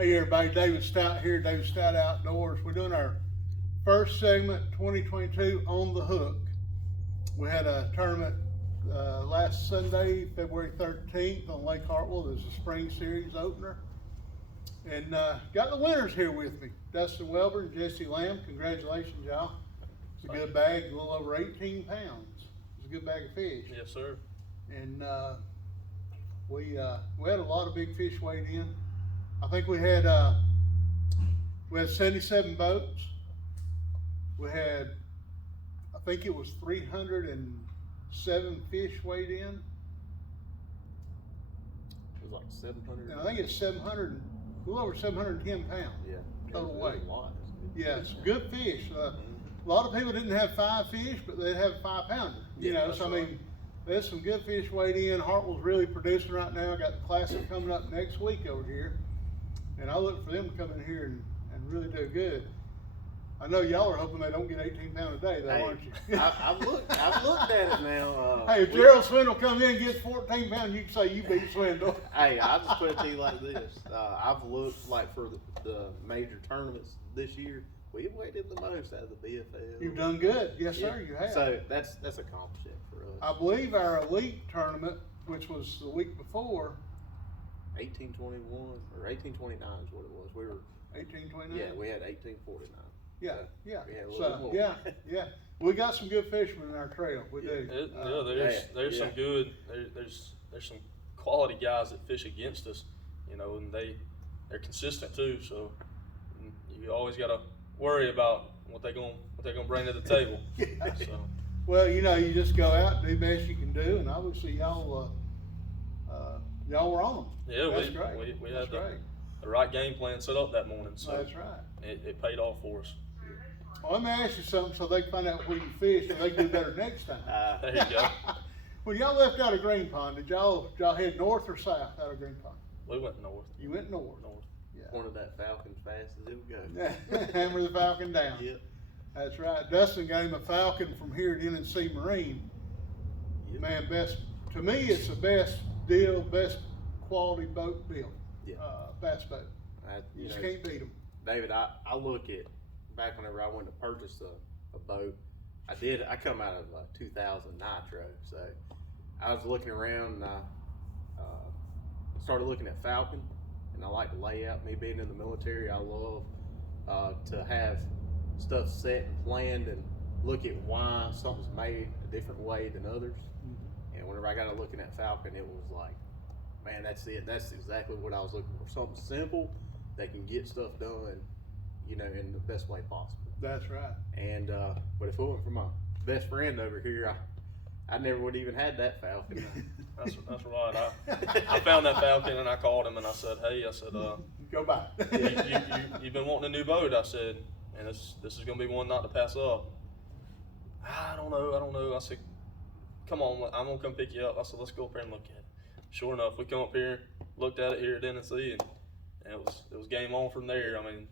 Hey everybody, David Stout here, David Stout Outdoors. We're doing our first segment, 2022 on the hook. We had a tournament last Sunday, February 13th on Lake Hartwell. There's a spring series opener. And got the winners here with me. Dustin Welborn, Jesse Lamb, congratulations y'all. It's a good bag, a little over 18 pounds. It's a good bag of fish. Yes, sir. And we had a lot of big fish weighed in. I think we had 77 boats. We had, I think it was 307 fish weighed in. It was like 700. And I think it's 700, a little over 710 pounds. Yeah. Total weight. A lot. Yeah, it's good fish. A lot of people didn't have 5 fish, but they have a 5-pounder. You know, so I mean, there's some good fish weighed in. Hartwell's really producing right now. Got the Classic coming up next week over here. And I look for them to come in here and really do good. I know y'all are hoping they don't get 18 pounds a day, though, aren't you? I've looked at it now. Hey, if Gerald Swindle comes in and gets 14 pounds, you can say you beat Swindle. Hey, I'll just put it to you like this. I've looked like for the major tournaments this year. We've weighted the most out of the BFL. You've done good. Yes, sir, you have. So that's accomplishing for us. I believe our elite tournament, which was the week before, 1821 or 1829 is what it was. We were 1829. Yeah, we had 1849. Yeah, So yeah. we had a little more. Yeah. We got some good fishermen in our trail. We do. There's some good. There's some quality guys that fish against us, you know, and they're consistent too. So you always got to worry about what they're gonna bring to the table. Yeah. So. Well, you know, you just go out and do the best you can do, and obviously y'all were on them. Yeah, That's great. We had the right game plan set up that morning, so that's right. It paid off for us. Well, let me ask you something so they can find out where you fish and they can do better next time. There you go. When y'all left out of Green Pond, did y'all head north or south out of Green Pond? We went north. You went north. Yeah. Wanted that Falcon fast as it would go. Hammer the Falcon down. Yep. That's right. Dustin got him a Falcon from here at NNC Marine. Yep. Man, to me, it's the best deal, best quality boat built. Yeah. Bass boat. You just can't beat them. David, I look at back whenever I went to purchase a boat. I come out of 2000 Nitro, so I was looking around and I started looking at Falcon, and I like the layout. Me being in the military, I love to have stuff set and planned and look at why something's made a different way than others. Mm-hmm. And whenever I got to looking at Falcon, it was like, man, that's it. That's exactly what I was looking for. Something simple that can get stuff done, you know, in the best way possible. That's right. And but if it wasn't for my best friend over here, I never would even had that Falcon. That's right. I found that Falcon and I called him and I said, hey, go by. You've been wanting a new boat, I said, and this is gonna be one not to pass up. I don't know. I said, come on, I'm gonna come pick you up. I said, let's go up there and look at it. Sure enough, we come up here, looked at it here at NNC, and it was game on from there. I mean,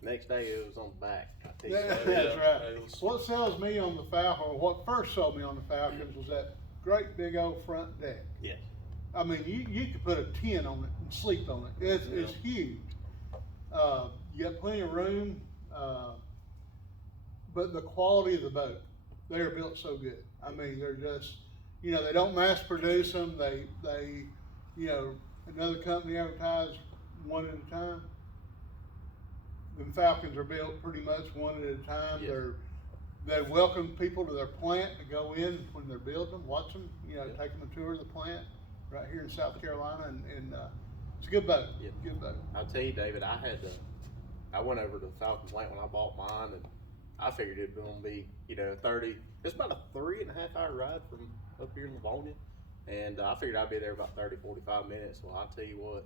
next day it was on the back. That's right. What sells me on the Falcon, what first sold me on the Falcons was that great big old front deck. Yes. I mean, you could put a tent on it and sleep on it. It's huge. You got plenty of room, but the quality of the boat, they are built so good. I mean, they're just, you know, they don't mass produce them. They, you know, another company advertised one at a time. The Falcons are built pretty much one at a time. Yes. They welcome people to their plant to go in when they're building them, watch them, you know, take them a tour of the plant right here in South Carolina, and it's a good boat. Yep. Good boat. I'll tell you, David, I went over to the Falcon plant when I bought mine, and I figured it'd gonna be, you know, it's about a 3.5 hour ride from up here in Livonia, and I figured I'd be there about 30, 45 minutes. Well, I'll tell you what,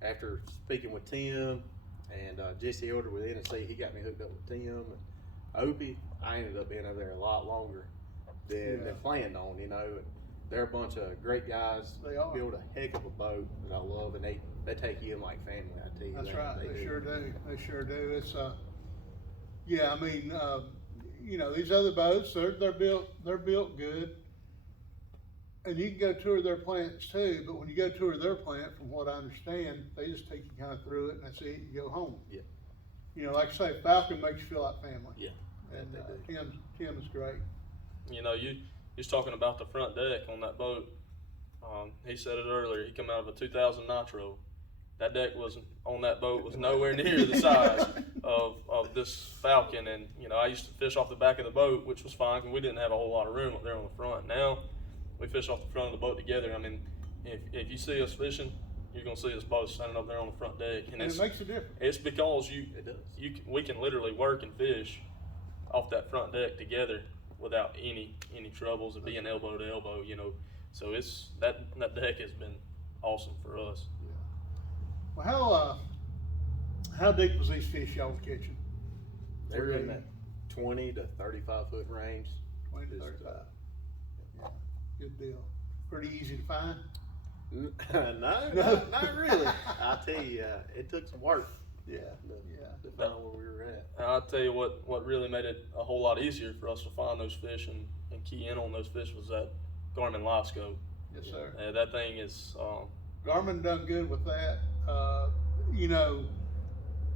after speaking with Tim and Jesse Elder with NSC, he got me hooked up with Tim and Opie. I ended up being over there a lot longer than planned on, you know. And they're a bunch of great guys. They are. Build a heck of a boat that I love, and they take you in like family. I tell you. That's that. right. They sure do. They sure do. It's yeah. I mean, you know, these other boats, they're built good. And you can go tour their plants too, but when you go tour their plant, from what I understand, they just take you kind of through it and that's it, you go home. Yeah. You know, like I say, Falcon makes you feel like family. Yeah. And They do. Tim is great. You know, you was talking about the front deck on that boat. He said it earlier. He come out of a 2000 Nitro. That deck was on that boat was nowhere near the size of this Falcon. And you know, I used to fish off the back of the boat, which was fine because we didn't have a whole lot of room up there on the front. Now we fish off the front of the boat together. I mean, if you see us fishing, you're gonna see us both standing up there on the front deck, and it makes a difference. It's because It does. we can literally work and fish off that front deck together without any troubles of being elbow to elbow, you know. So it's that deck has been awesome for us. Well, how deep was these fish y'all was catching? They were in that 20 to 35 foot range. 20 to Just, 35. Yeah, good deal. Pretty easy to find. No, not really. I'll tell you, it took some work Yeah, to find where we were at. And I'll tell you what really made it a whole lot easier for us to find those fish and key in on those fish was that Garmin LiveScope. Yes, sir. That thing is Garmin done good with that. You know,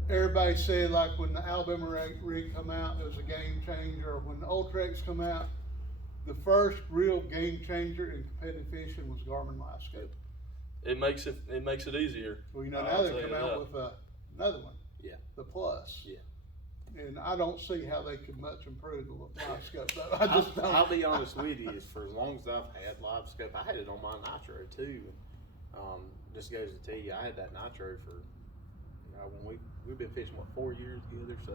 everybody said like when the Alabama rig come out, it was a game changer. When the Ultrex come out, the first real game changer in competitive fishing was Garmin LiveScope. it makes it easier. Well, you know, I'll now tell they've you come out that. with another one. Yeah. The Plus. Yeah. And I don't see how they could much improve the LiveScope. Though. I just don't. I'll be honest with you, is for as long as I've had LiveScope, I had it on my Nitro too. Just goes to tell you, I had that Nitro for, when we've been fishing, 4 years together, so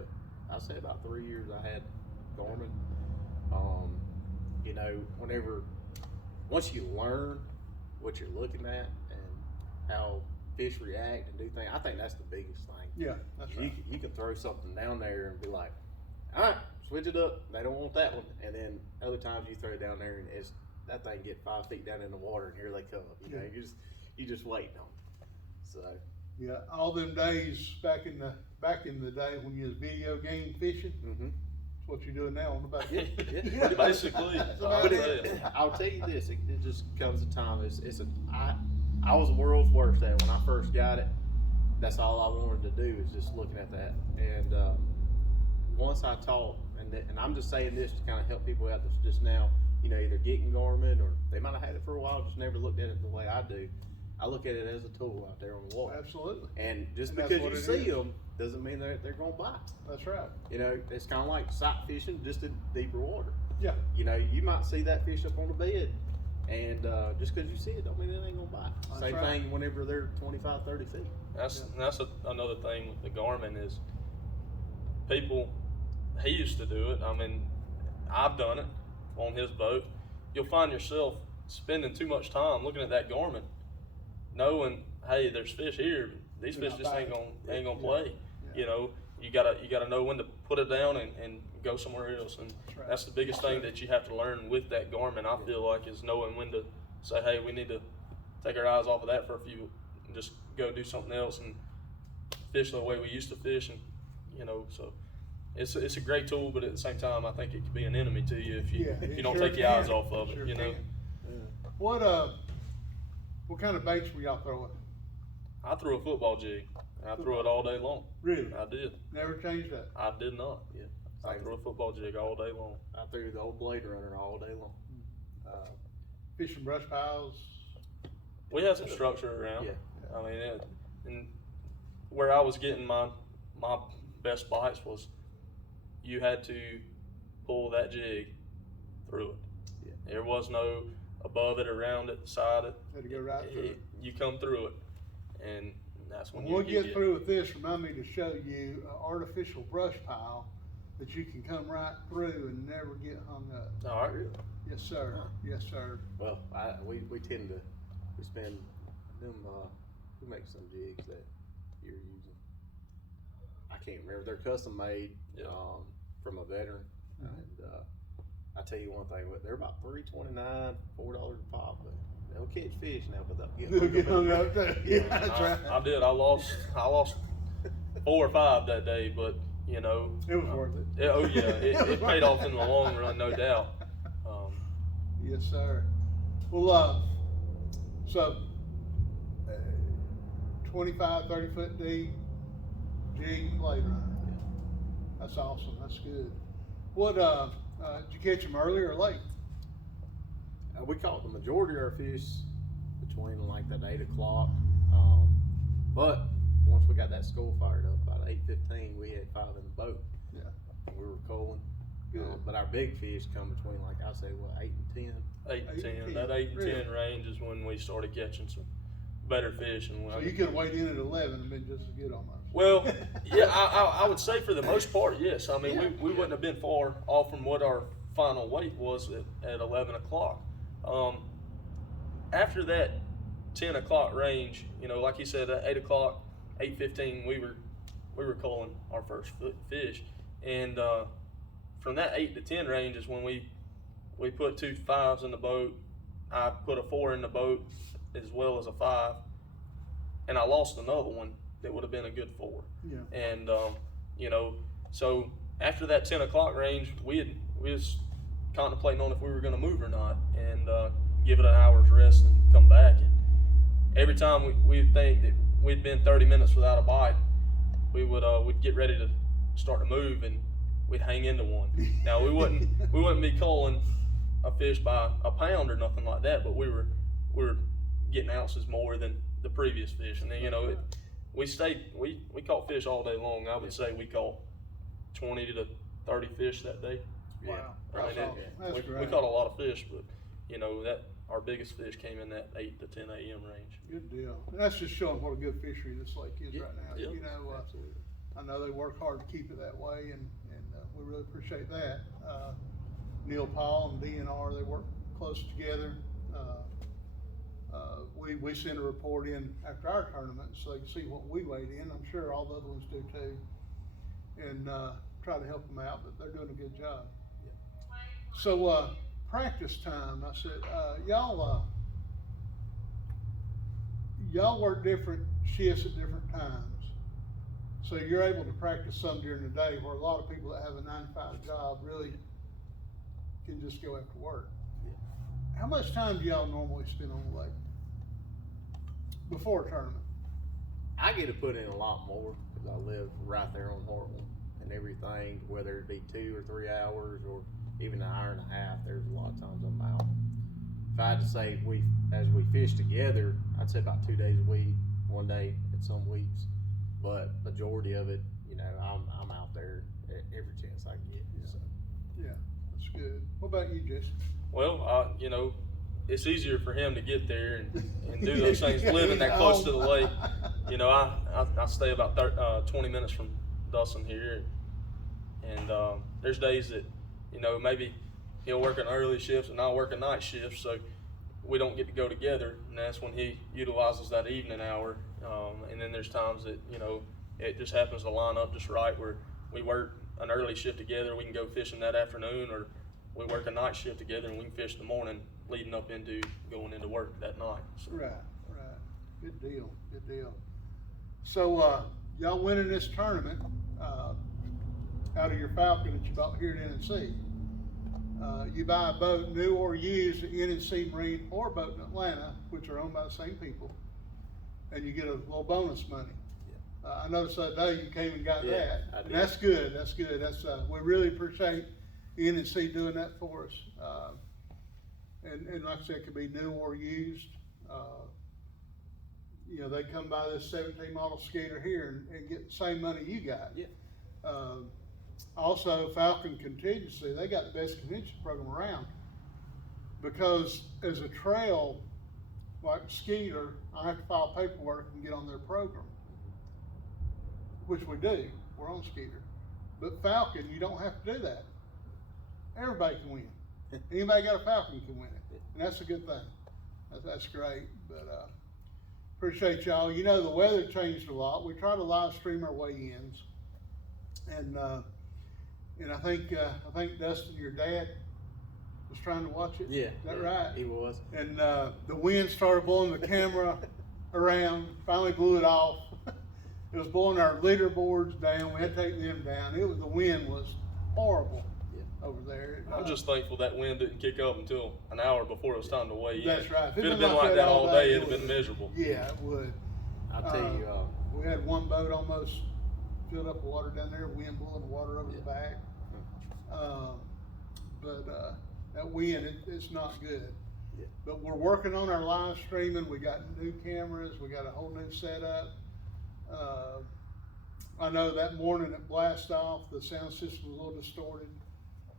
I'd say about 3 years I had Garmin. You know, once you learn what you're looking at and how fish react and do things, I think that's the biggest thing. Yeah, that's right. You can throw something down there and be like, all right, switch it up. They don't want that one. And then other times you throw it down there and that thing get 5 feet down in the water and here they come. You know, you just waiting on them. So Yeah, all them days back in the day when you was video game fishing, that's what you're doing now on the boat. yeah. Basically, That's I'll about But it. I'll tell you this, it just comes a time. I was the world's worst at it when I first got it. That's all I wanted to do is just looking at that. And once I taught, and I'm just saying this to kind of help people out that's just now, you know, either getting Garmin or they might have had it for a while, just never looked at it the way I do. I look at it as a tool out there on the water. Absolutely. And just And that's because what you it see is. them doesn't mean they're going to bite. That's right. You know, it's kind of like sight fishing, just in deeper water. Yeah. You know, you might see that fish up on the bed, and just because you see it don't mean it ain't going to bite. That's Same right. thing whenever they're 25, 30 feet. That's another thing with the Garmin is people. He used to do it. I mean, I've done it on his boat. You'll find yourself spending too much time looking at that Garmin, knowing, hey, there's fish here. These They're fish not just ain't biting. gonna play. Yeah. You know, you gotta know when to put it down and go somewhere else. And That's right. that's the biggest thing that you have to learn with that Garmin. I feel like is knowing when to say, hey, we need to take our eyes off of that for a few, and just go do something else and fish the way we used to fish. And you know, so it's a great tool, but at the same time, I think it could be an enemy to you if you it don't sure take your eyes can. off of it. Sure You know. can. What kind of baits were y'all throwing? I threw a football jig. And I threw it all day long. Really? I did. Never changed that. I did not. Yeah. I threw a football jig all day long. I threw the old Blade Runner all day long. Fishing brush piles. We had some structure around. Yeah. I mean, and where I was getting my best bites was you had to pull that jig through it. Yeah. There was no above it, around it, beside it. Had to go right through it. You come through it, and that's when When you we'll get through with this, remind me to show you an artificial brush pile that you can come right through and never get hung up. All right. Yes, sir. Yes, sir. Well, we tend to spend them. Who makes some jigs that you're using? I can't remember. They're custom made from a veteran. And I tell you one thing, they're about $3.29, $4 a pop. But they'll catch fish now, but they'll Get hung up too. Yeah, that's right. I did. I lost 4 or 5 that day, but you know, It was worth it. oh yeah, it paid off in the long run, no doubt. Yes, sir. Well, so 25, 30 foot deep, jig and blade runner. That's awesome. That's good. What, did you catch them early or late? We caught the majority of our fish between like that 8 o'clock. But once we got that school fired up, about 8:15, we had 5 in the boat. Yeah. We were culling. Good. But our big fish come between, like I say, what, 8 and 10. 8 and 10. That 8 and 10 range is when we started catching some better fish. And So you could have weighed in at 11 and been just as good almost. Well, yeah, I would say for the most part, yes. I mean, we wouldn't have been far off from what our final weight was at 11 o'clock. After that 10 o'clock range, you know, like you said, at 8 o'clock, 8:15, we were culling our first fish. And from that 8 to 10 range is when we put 2 5s in the boat. I put a 4 in the boat as well as a 5. And I lost another one that would have been a good 4. Yeah. And, you know, so after that 10 o'clock range, we was contemplating on if we were going to move or not and give it an hour's rest and come back. And every time we'd think that we'd been 30 minutes without a bite, we'd get ready to start to move and we'd hang into one. Now we wouldn't be culling a fish by a pound or nothing like that, but we were getting ounces more than the previous fish. And then, you know, we caught fish all day long. I would say we caught 20 to 30 fish that day. Wow. I mean, That's we great. caught a lot of fish, but you know that our biggest fish came in that 8 to 10 a.m. range. Good deal. And that's just showing what a good fishery this lake is right now. Yep. You know, Absolutely. I know they work hard to keep it that way, and we really appreciate that. Neil Paul and DNR, they work close together. We send a report in after our tournament so they can see what we weighed in. I'm sure all the other ones do too, and try to help them out. But they're doing a good job. So practice time. I said, y'all work different shifts at different times. So you're able to practice some during the day where a lot of people that have a 9-to-5 job really can just go after work. How much time do y'all normally spend on the lake before a tournament? I get to put in a lot more because I live right there on Hartwell and everything, whether it be 2 or 3 hours or even an hour and a half, there's a lot of times I'm out. If I had to say as we fish together, I'd say about 2 days a week, 1 day at some weeks, but majority of it, you know, I'm out there every chance I can get. So. Yeah, that's good. What about you, Jason? Well, you know, it's easier for him to get there and do those things living that close to the lake. You know, I stay about 20 minutes from Dustin here, and there's days that, you know, maybe he'll work an early shift and I'll work a night shift, so we don't get to go together, and that's when he utilizes that evening hour. And then there's times that, you know, it just happens to line up just right where we work an early shift together, we can go fishing that afternoon, or we work a night shift together and we can fish the morning leading up into going into work that night. So. Right. Good deal. So y'all winning this tournament out of your Falcon that you bought here at NNC. You buy a boat, new or used, at NNC Marine or Boat in Atlanta, which are owned by the same people, and you get a little bonus money. I noticed that day you came and got that, and that's good. That's we really appreciate NNC doing that for us. And like I said, it could be new or used. You know, they come by this 17 model skater here and get the same money you got. Yeah. Also, Falcon Contingency, they got the best convention program around, because as a trail, like Skeeter, I have to file paperwork and get on their program, which we do. We're on Skeeter. But Falcon, you don't have to do that. Everybody can win. Anybody got a Falcon can win it, and that's a good thing. That's great. But appreciate y'all. You know, the weather changed a lot. We try to live stream our weigh-ins, and I think Dustin, your dad, was trying to watch it. Yeah. Is that right? He was. And the wind started blowing the camera around. Finally blew it off. It was blowing our leaderboards down. We had to take them down. The wind was horrible. over there. I'm just thankful that wind didn't kick up until an hour before it was time to weigh in. That's right. If it had been like that all day, it'd have been miserable. Yeah, it would. I'll tell you, We had one boat almost filled up with water down there, wind blowing the water over the back. That wind, it's not good. Yeah. But we're working on our live streaming. We got new cameras. We got a whole new setup. I know that morning at blast off, the sound system was a little distorted.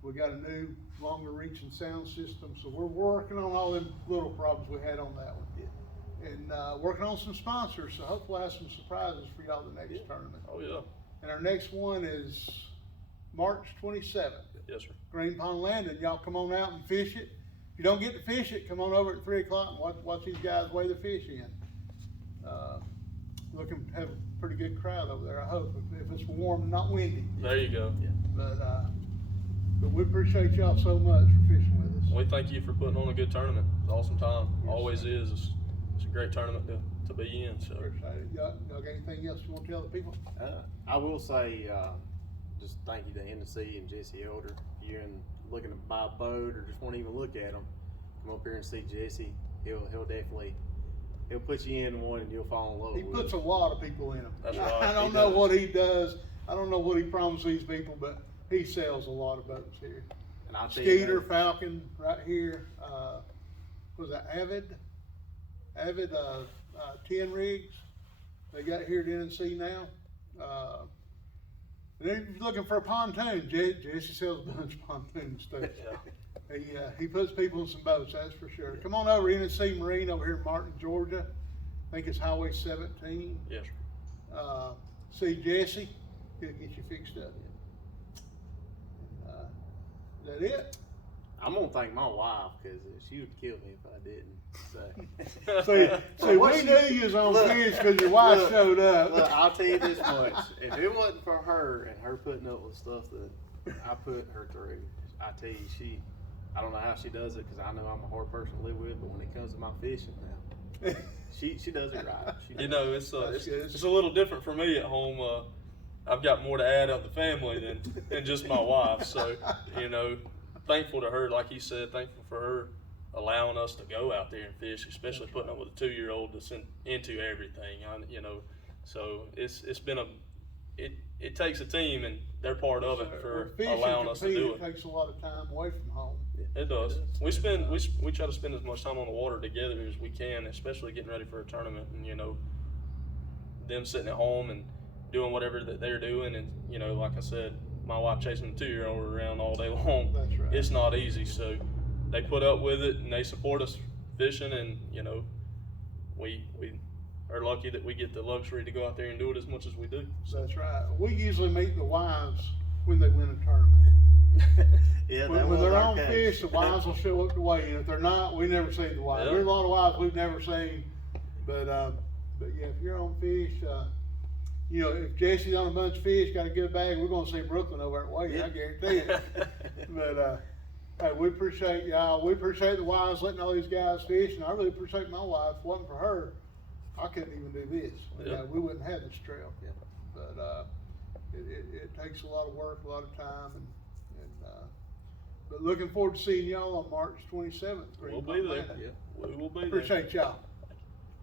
We got a new, longer reaching sound system. So we're working on all them little problems we had on that one. Yeah. And working on some sponsors. So hopefully we'll have some surprises for y'all the next tournament. Oh yeah. And our next one is March 27th. Yes, sir. Green Pond Landing. Y'all come on out and fish it. If you don't get to fish it, come on over at 3 o'clock and watch these guys weigh the fish in. Looking to have a pretty good crowd over there, I hope, if it's warm and not windy. There you go. Yeah. But we appreciate y'all so much for fishing with us. We thank you for putting on a good tournament. It's an awesome time. Yes, Always sir. is. It's a great tournament to be in. So Appreciate it. Y'all got anything else you want to tell the people? I will say, just thank you to NC and Jesse Elder. If you're looking to buy a boat or just want to even look at them, come up here and see Jesse. He'll definitely, he'll put you in one and you'll fall in love He with puts it. a lot of people in them. That's right. I don't He know does. what he does. I don't know what he promises these people, but he sells a lot of boats here. And I'll tell you Skeeter, that- Falcon, right here. Was that Avid 10 rigs they got here at NC now. And if you're looking for a pontoon, Jesse sells a bunch of pontoons too. yeah. He puts people in some boats, that's for sure. Come on over NC Marine over here in Martin, Georgia. I think it's Highway 17. Yes, sir. See Jesse, he'll get you fixed up. Is that it? I'm gonna thank my wife because she would kill me if I didn't. See, we knew you was on fish because your wife showed up. Look, I'll tell you this much: if it wasn't for her and her putting up with stuff that I put her through, I tell you, I don't know how she does it because I know I'm a hard person to live with. But when it comes to my fishing now, she does it right. You know, it's That's good. a little different for me at home. I've got more to add of the family than just my wife. So, you know, thankful to her, like he said, thankful for her allowing us to go out there and fish, especially putting up with a 2-year-old that's into everything. You know, so it's been it takes a team, and they're part of it for Fishing, allowing us to do It takes a lot of time away from home. It does. We try to spend as much time on the water together as we can, especially getting ready for a tournament, and you know, them sitting at home and doing whatever that they're doing, and you know, like I said, my wife chasing a 2-year-old around all day long. That's right. It's not easy, so they put up with it and they support us fishing, and you know, we are lucky that we get the luxury to go out there and do it as much as we do. That's right. We usually meet the wives when they win a tournament. Yeah, When they're on fish, the wives will show up to weigh in. If they're not, we never see the wives. Yeah. There's a lot of wives we've never seen, but yeah, if you're on fish, you know, if Jesse's on a bunch of fish, got a good bag, we're gonna see Brooklyn over at weigh in. I guarantee it. But hey, we appreciate y'all. We appreciate the wives letting all these guys fish, and I really appreciate my wife. If it wasn't for her, I couldn't even do this. You Yeah. know, we wouldn't have this trail. Yeah. But it takes a lot of work, a lot of time, and but looking forward to seeing y'all on March 27th. We'll be there. Yeah. We will be there. Appreciate y'all.